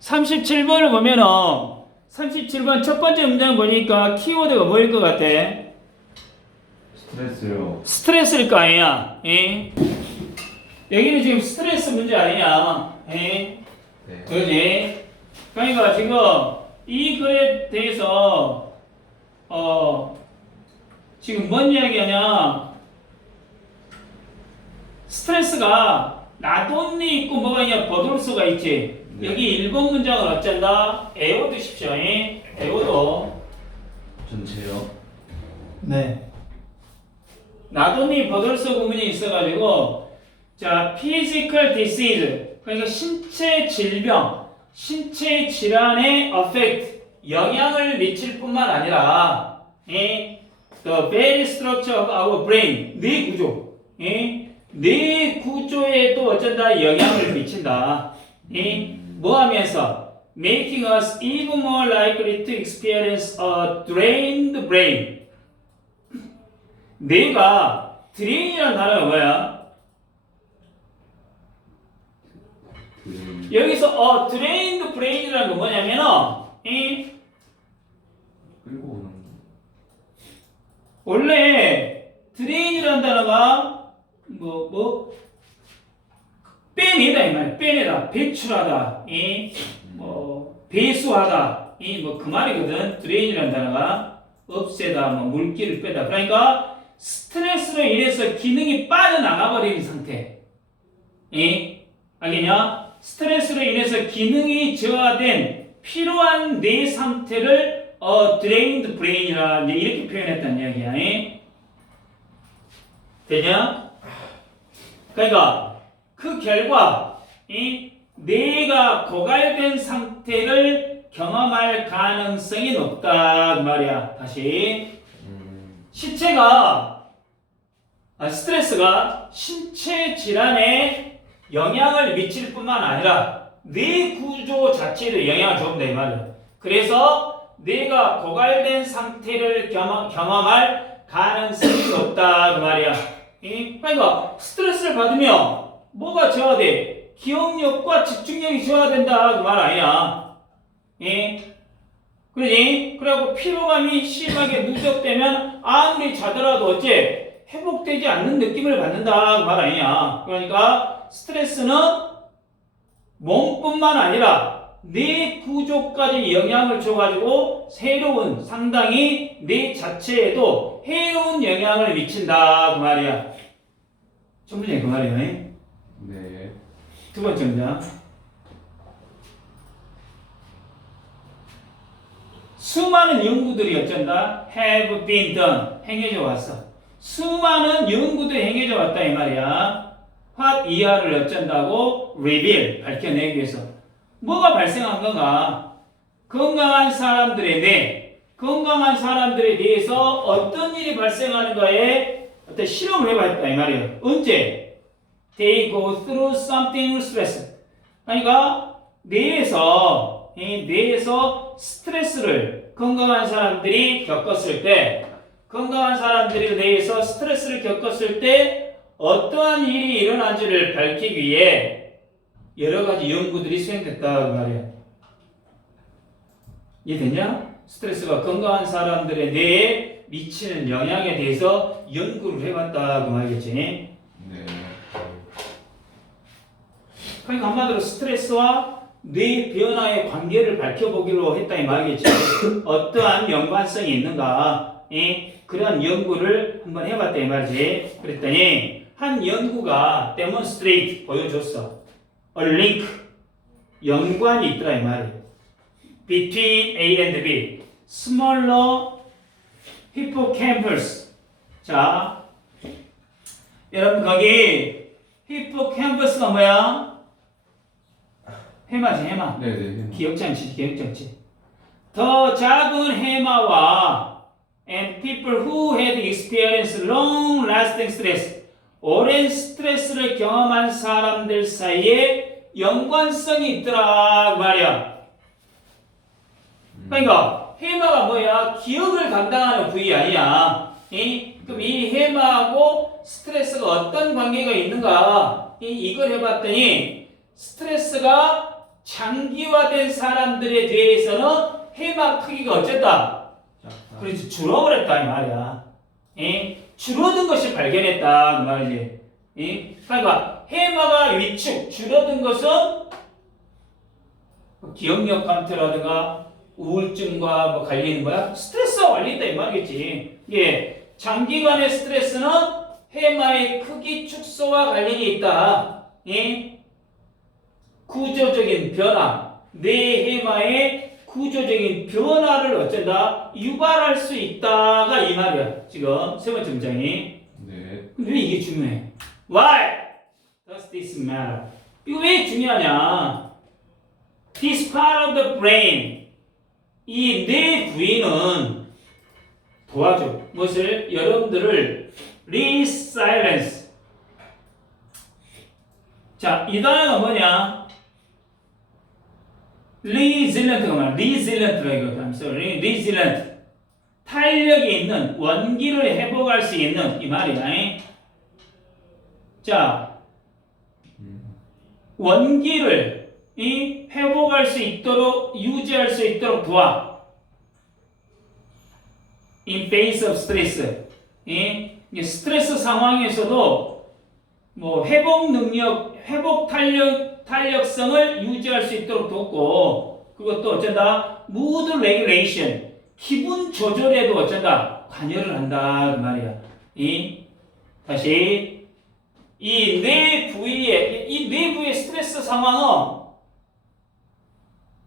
37번을 보면은 37번 첫 번째 문장 보니까 키워드가 뭐일 것 같아? 스트레스요. 스트레스일 거 아니야. 예? 여기는 지금 스트레스 문제 아니야. 예? 네. 그지? 그러니까 지금 이 글에 대해서 어 지금 뭔 이야기하냐? 스트레스가 나돈이 있고 뭐가 있냐? 버돌수가 있지. 네. 여기 일본 문장을 어쩐다? 애워두십시오. 예? 애워둬. 전체요. 네. 나돈이 버돌서 구문이 있어가지고 자 physical disease 그러니까 신체 질병, 신체 질환의 effect 영향을 미칠 뿐만 아니라 예, the very structure of our brain 뇌 구조, 예, 뇌 구조에도 어쩐다 영향을 미친다. 예, 뭐 하면서 making us even more likely to experience a drained brain. 뇌가 드레인이라는 단어가 뭐야? 그 여기서 어 드레인드 브레인이라는 건 뭐냐면은 이 원래 드레인이라는 단어가 뭐뭐 빼내다 이 말이야. 빼내다. 배출하다. 이 뭐 배수하다. 이 뭐 그 말이거든. 드레인이라는 단어가 없애다 뭐 물기를 빼다. 그러니까 스트레스로 인해서 기능이 빠져나가 버리는 상태. 이 알겠냐? 스트레스로 인해서 기능이 저하된 필요한 뇌 상태를 어 브레인이라 이제 이렇게 표현했다는 이야기야. 이? 되냐? 그러니까 그 결과 이 뇌가 고갈된 상태를 경험할 가능성이 높다 그 말이야. 다시 음, 신체가 아, 스트레스가 신체 질환에 영향을 미칠 뿐만 아니라 뇌 구조 자체를 영향을 준다 이 말이야. 그래서 뇌가 고갈된 상태를 경험, 경험할 가능성이 높다 그 말이야. 이? 그러니까 스트레스를 받으면 뭐가 저하돼? 기억력과 집중력이 저하된다 그 말 아니야. 예? 그러지? 그리고 피로감이 심하게 누적되면 아무리 자더라도 어째 회복되지 않는 느낌을 받는다 그 말 아니냐. 그러니까 스트레스는 몸뿐만 아니라 뇌 구조까지 영향을 줘가지고 새로운 상당히 뇌 자체에도 해로운 영향을 미친다 그 말이야. 첫 번째 그 말이야. 두 번째 문장. 수많은 연구들이 어쩐다? have been done. 행해져 왔어. 수많은 연구들이 행해져 왔다 이 말이야. what 이하를 어쩐다고? reveal. 밝혀내기 위해서. 뭐가 발생한 건가? 건강한 사람들의 뇌, 건강한 사람들에 대해서 어떤 일이 발생하는가에 어떤 실험을 해봤다 이 말이에요. 언제? They go through something stress. 그러니까 뇌에서 이 뇌에서 스트레스를 건강한 사람들이 겪었을 때 건강한 사람들이 뇌에서 스트레스를 겪었을 때 어떠한 일이 일어난지를 밝히기 위해 여러 가지 연구들이 수행됐다 그 말이야. 이해되냐? 스트레스가 건강한 사람들의 뇌에 미치는 영향에 대해서 연구를 해봤다 그 말이겠지. 그러니까 한마디로 스트레스와 뇌 변화의 관계를 밝혀보기로 했다 이 말이겠지. 어떠한 연관성이 있는가? 예? 그런 연구를 한번 해봤다 이 말이지. 그랬더니 한 연구가 demonstrate 보여줬어. a link 연관이 있더라 이 말이에요. between A and B smaller hippocampus 자 여러분 거기 hippocampus가 뭐야? 해마지 해마. 네, 네. 기억장치 기억장치. 더 작은 해마와 and people who had experienced long lasting stress. 오랜 스트레스를 경험한 사람들 사이에 연관성이 있더라 그 말이야. 그러니까 해마가 뭐야? 기억을 담당하는 부위 아니야. 이? 그럼 이 해마하고 스트레스가 어떤 관계가 있는가? 이, 이걸 해봤더니 스트레스가 장기화된 사람들에 대해서는 해마 크기가 어쨌다? 그렇지 줄어버렸다 이 말이야. 예? 줄어든 것을 발견했다 그 말이지. 예? 그러니까 해마가 위축 줄어든 것은 뭐 기억력 감퇴라든가 우울증과 뭐 관련인 거야? 스트레스와 관련있다 이 말이겠지. 예, 장기간의 스트레스는 해마의 크기 축소와 관련이 있다. 예? 구조적인 변화, 내 해마의 구조적인 변화를 어쩐다 유발할 수 있다가 이 말이야. 지금 세 번째 문장이. 네. 근데 왜 이게 중요해? Why does this matter? 이거 왜 중요하냐? This part of the brain, 이 뇌 부위는 도와줘. 무엇을? 여러분들을 resilience. 자, 이 단어가 뭐냐? Resilient가 뭐야? resilient라 이거. I'm sorry. resilient. 탄력이 있는 원기를 회복할 수 있는 이 말이야. 자, 음. 원기를 이 회복할 수 있도록 유지할 수 있도록 도와. In face of stress. 이 스트레스 상황에서도 뭐 회복 능력, 회복 탄력 탄력성을 유지할 수 있도록 돕고 그것도 어쩐다? mood regulation 기분 조절에도 어쩐다? 관여를 한다. 그 말이야. 이 다시. 이 뇌 부위에 이 뇌 부위의 스트레스 상황은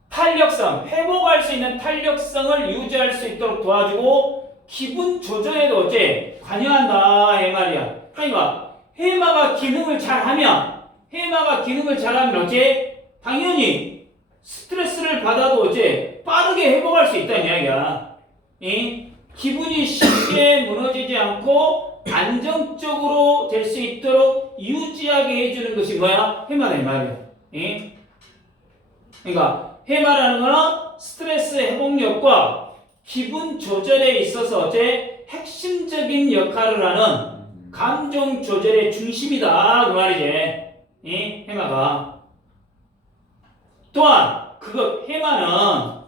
탄력성, 회복할 수 있는 탄력성을 유지할 수 있도록 도와주고 기분 조절에도 어째 관여한다. 이 말이야. 그러니까 해마가 기능을 잘하면 해마가 기능을 잘하면 어째 당연히 스트레스를 받아도 어째 빠르게 회복할 수 있다는 이야기야. 이 기분이 쉽게 무너지지 않고 안정적으로 될 수 있도록 유지하게 해주는 것이 뭐야? 해마다 이 말이야. 이? 그러니까 해마라는 거는 스트레스 회복력과 기분 조절에 있어서 어째 핵심적인 역할을 하는 음. 감정 조절의 중심이다 그 말이지. 이 해마가 또한 그거 해마는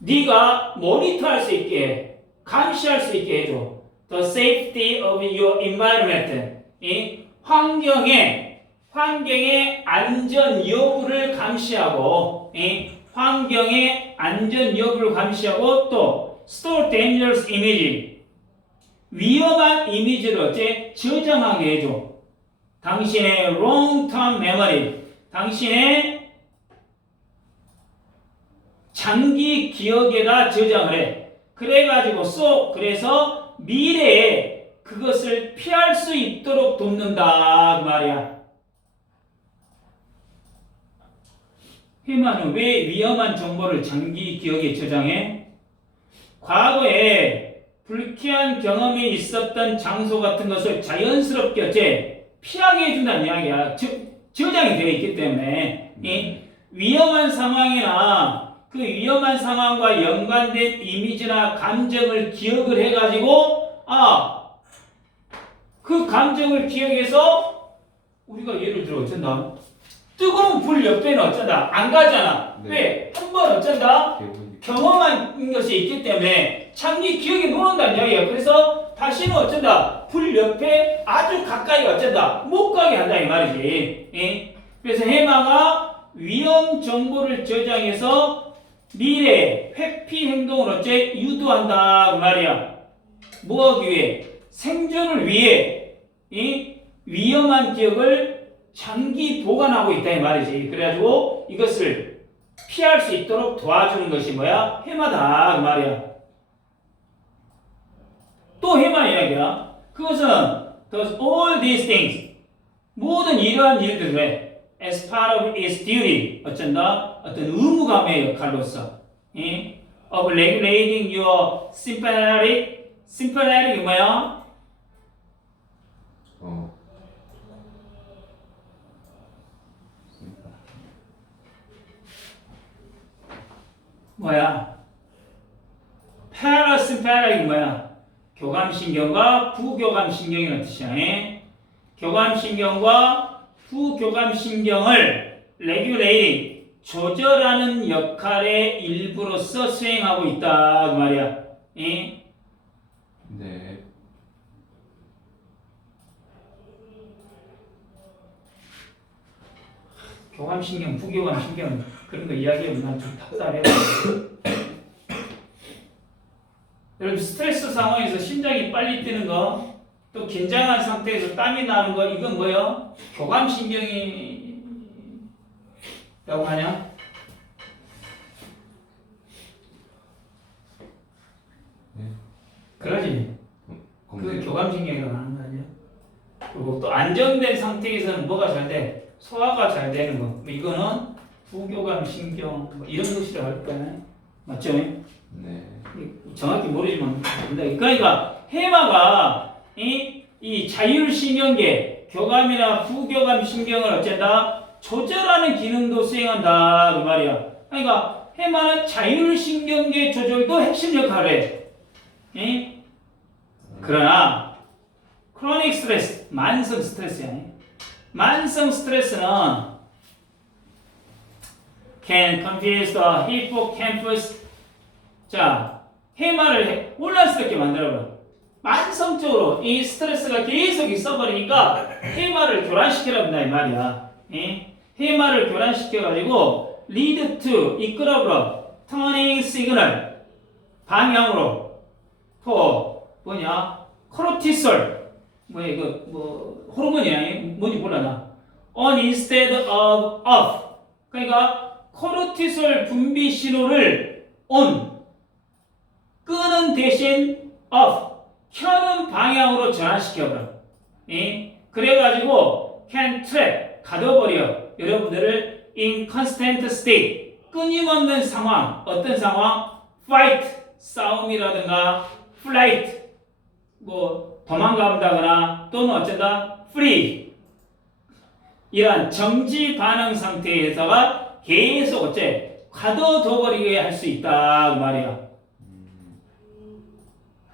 네가 모니터할 수 있게 감시할 수 있게 해줘. The safety of your environment. 이 환경의 환경의 안전 여부를 감시하고 이 환경의 안전 여부를 감시하고 또 store dangerous image 위험한 이미지를 어째 저장하게 해줘. 당신의 long term memory, 당신의 장기 기억에다 저장을 해. 그래가지고 쏙 그래서 미래에 그것을 피할 수 있도록 돕는다 그 말이야. 해마는 왜 위험한 정보를 장기 기억에 저장해? 과거에 불쾌한 경험이 있었던 장소 같은 것을 자연스럽게 어째 피하게 해준다는 이야기야. 저, 저장이 되어 있기 때문에. 이 위험한 상황이나 그 위험한 상황과 연관된 이미지나 감정을 기억을 해가지고 아 그 감정을 기억해서 우리가 예를 들어 어쩐다? 뜨거운 불 옆에는 어쩐다? 안 가잖아. 네. 왜? 한 번 어쩐다? 대부분 경험한 것이 있기 때문에 장기 기억에 놓는다는 이야기야. 그래서 다시는 어쩐다. 불 옆에 아주 가까이 어쩐다. 못 가게 한다 이 말이지. 예? 그래서 해마가 위험 정보를 저장해서 미래 회피 행동을 어째 유도한다 그 말이야. 뭐 하기 위해? 생존을 위해 이 위험한 기억을 장기 보관하고 있다 이 말이지. 그래가지고 이것을 피할 수 있도록 도와주는 것이 뭐야? 해마다 그 말이야. 또 해마 이야기야. 그것은 does all these things 모든 이러한 일들을 해. as part of its duty 어쩐다? 어떤 의무감의 역할로서 예? of regulating your sympathetic sympathetic 이 뭐야? 어. 뭐야? parasympathetic 뭐야? 교감신경과 부교감신경이라는 뜻이야. 예? 교감신경과 부교감신경을 regulating 조절하는 역할의 일부로서 수행하고 있다 그 말이야. 예? 네. 교감신경, 부교감신경 그런 거 이야기하면 난좀 답답해. 여러분 스트레스 상황에서 심장이 빨리 뛰는 거, 또 긴장한 상태에서 땀이 나는 거 이건 뭐예요? 교감신경이라고 하냐? 네. 그러지. 그 검색. 교감신경이라고 하는 거 아니야? 그리고 또 안정된 상태에서는 뭐가 잘 돼? 소화가 잘 되는 거. 뭐 이거는 부교감 신경 뭐 이런 것이라고 할 거야. 맞죠? 네. 정확히 모르지만 근데 그러니까 해마가 이, 이 자율신경계 교감이나 부교감 신경을 어쨌다 조절하는 기능도 수행한다 그 말이야. 그러니까 해마는 자율신경계 조절도 핵심 역할을 해. 예? 그러나 크로닉 스트레스, 만성 스트레스야. 만성 스트레스는 can confuse the hippocampus. 자, 해마를 해- 혼란 스럽게 만들어버려. 만성적으로 이 스트레스가 계속 있어버리니까 해마를 교란시키라 본다 이 말이야. 예? 해마를 교란시켜가지고 lead to 이끌어버려. turning signal. 방향으로. 또 뭐냐? 코르티솔 뭐 이거? 뭐 호르몬이야? 뭔지 몰라 나. on instead of off 그러니까 코르티솔 분비 신호를 on 끄는 대신 off 켜는 방향으로 전환시켜버려. 예? 그래가지고 can trap 가둬버려. 여러분들을 in constant state 끊임없는 상황. 어떤 상황? fight 싸움이라든가 flight. 뭐 도망간다거나 또는 어쩌다 free. 이러한 정지 반응 상태에서가 계속 어째 가둬둬버리게 할 수 있다 그 말이야.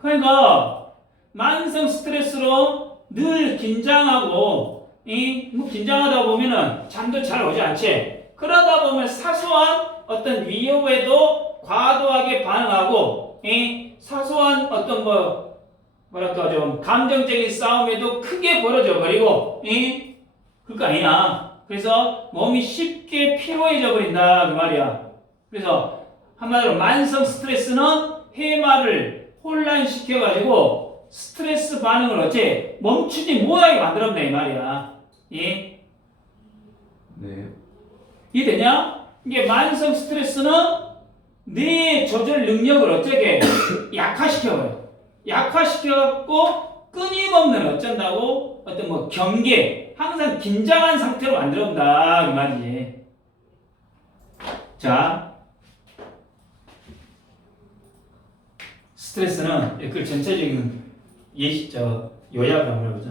그러니까 만성 스트레스로 늘 긴장하고 이 뭐 긴장하다 보면은 잠도 잘 오지 않지. 그러다 보면 사소한 어떤 위협에도 과도하게 반응하고 이 사소한 어떤 뭐 뭐랄까 좀 감정적인 싸움에도 크게 벌어져 버리고 이 그거 아니야. 그래서 몸이 쉽게 피로해져 버린다 그 말이야. 그래서 한마디로 만성 스트레스는 해마를 혼란시켜 가지고 스트레스 반응을 어째 멈추지 못하게 만들었네 이 말이야. 예? 네. 이해되냐? 이게 만성 스트레스는 뇌 조절 능력을 어쩌게 약화시켜버려. 약화시켜갖고 끊임없는 어쩐다고 어떤 뭐 경계, 항상 긴장한 상태로 만들어온다 그 말이지. 자, 스트레스는 그 전체적인 예시 저 요약을 한번 해보자.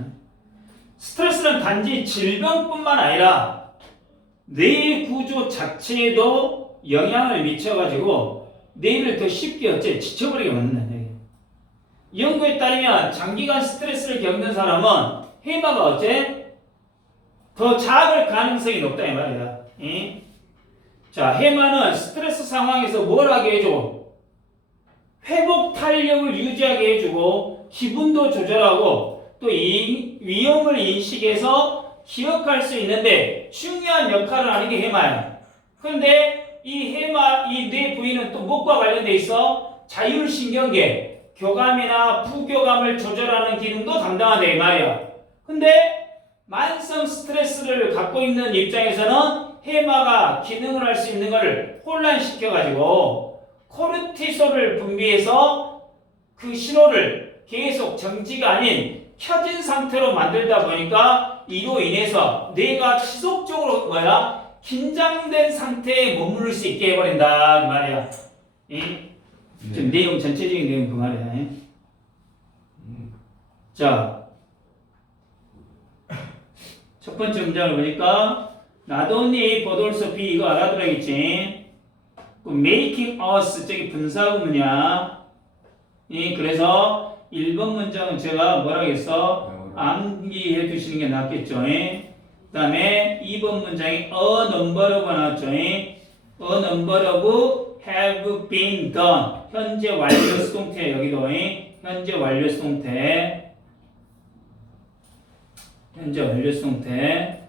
스트레스는 단지 질병뿐만 아니라 뇌 구조 자체에도 영향을 미쳐가지고 뇌를 더 쉽게 어째 지쳐버리게 만든다. 이 연구에 따르면 장기간 스트레스를 겪는 사람은 해마가 어째 더 작을 가능성이 높다 이 말이야. 예? 자, 해마는 스트레스 상황에서 뭘 하게 해줘? 회복 탄력을 유지하게 해주고 기분도 조절하고 또 이 위험을 인식해서 기억할 수 있는데 중요한 역할을 하는 게 해마야. 그런데 이 해마 이 뇌 부위는 또 목과 관련돼 있어 자율신경계 교감이나 부교감을 조절하는 기능도 담당하다 이 말이야. 근데 만성 스트레스를 갖고 있는 입장에서는 해마가 기능을 할 수 있는 것을 혼란시켜 가지고 코르티솔을 분비해서 그 신호를 계속 정지가 아닌 켜진 상태로 만들다 보니까 이로 인해서 뇌가 지속적으로 뭐야 긴장된 상태에 머무를 수 있게 해버린다 이 말이야. 이 지금 네. 내용 전체적인 내용 그 말이야. 음, 자, 첫 번째 문장을 보니까 not only but also be 이거 알아들어야겠지. 그 making us 저기 분사구문이야. 이 그래서 1번 문장은 제가 뭐라 했어? 암기해 두시는 게 낫겠죠. 예? 그 다음에 2번 문장에 a number of 나왔죠. a number of have been done. 현재 완료 수동태 여기도 현재 완료 수동태 현재 완료 수동태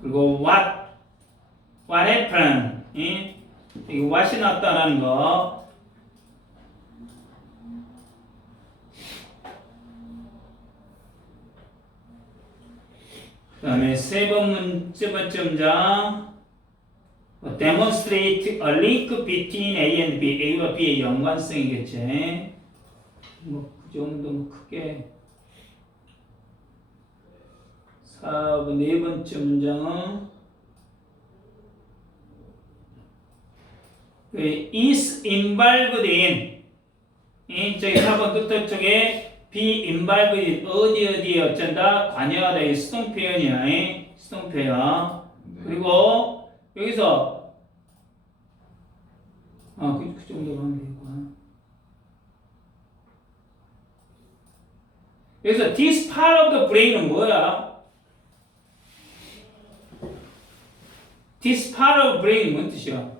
그리고 what what happened? 이 이거 what이 났다라는 거. 그 다음에 세번 문, 세 번째 문장 demonstrate a link between A and B, A와 B의 연관성이겠지. 뭐 그 정도 뭐 크게. 4번 네 번째 문장은 그 is involved in. 이 저기 4번 끝에 쪽에 be involved in 어디 어디에 어쩐다? 관여하다. 이 수동 표현이야. 이 수동 표현. 네. 그리고 여기서 아, 그, 그 정도로 하면 되겠구나. 여기서 this part of the brain은 뭐야? this part of brain 뭔 뜻이야?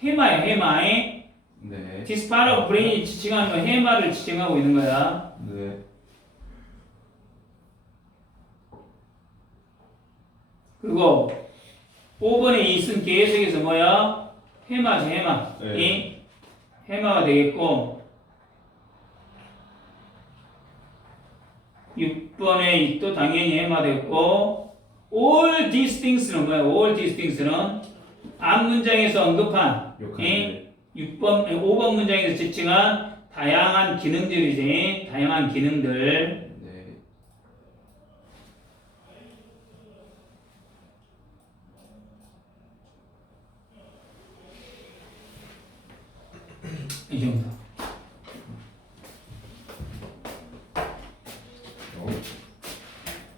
해마야, 해마에. 네. this part of brain이 지칭하는 건 해마를 지칭하고 있는 거야. 네. 그리고 5번에 있은 계속해서 뭐야? 해마지, 해마. 네. 이 해마가 되겠고 6번에 또 당연히 해마 되겠고 all these things는 뭐야? all these things는 앞 문장에서 언급한 욕하는 이 6번, 5번 문장에서 지칭한 다양한 기능들이지. 다양한 기능들. 네. 이 정도.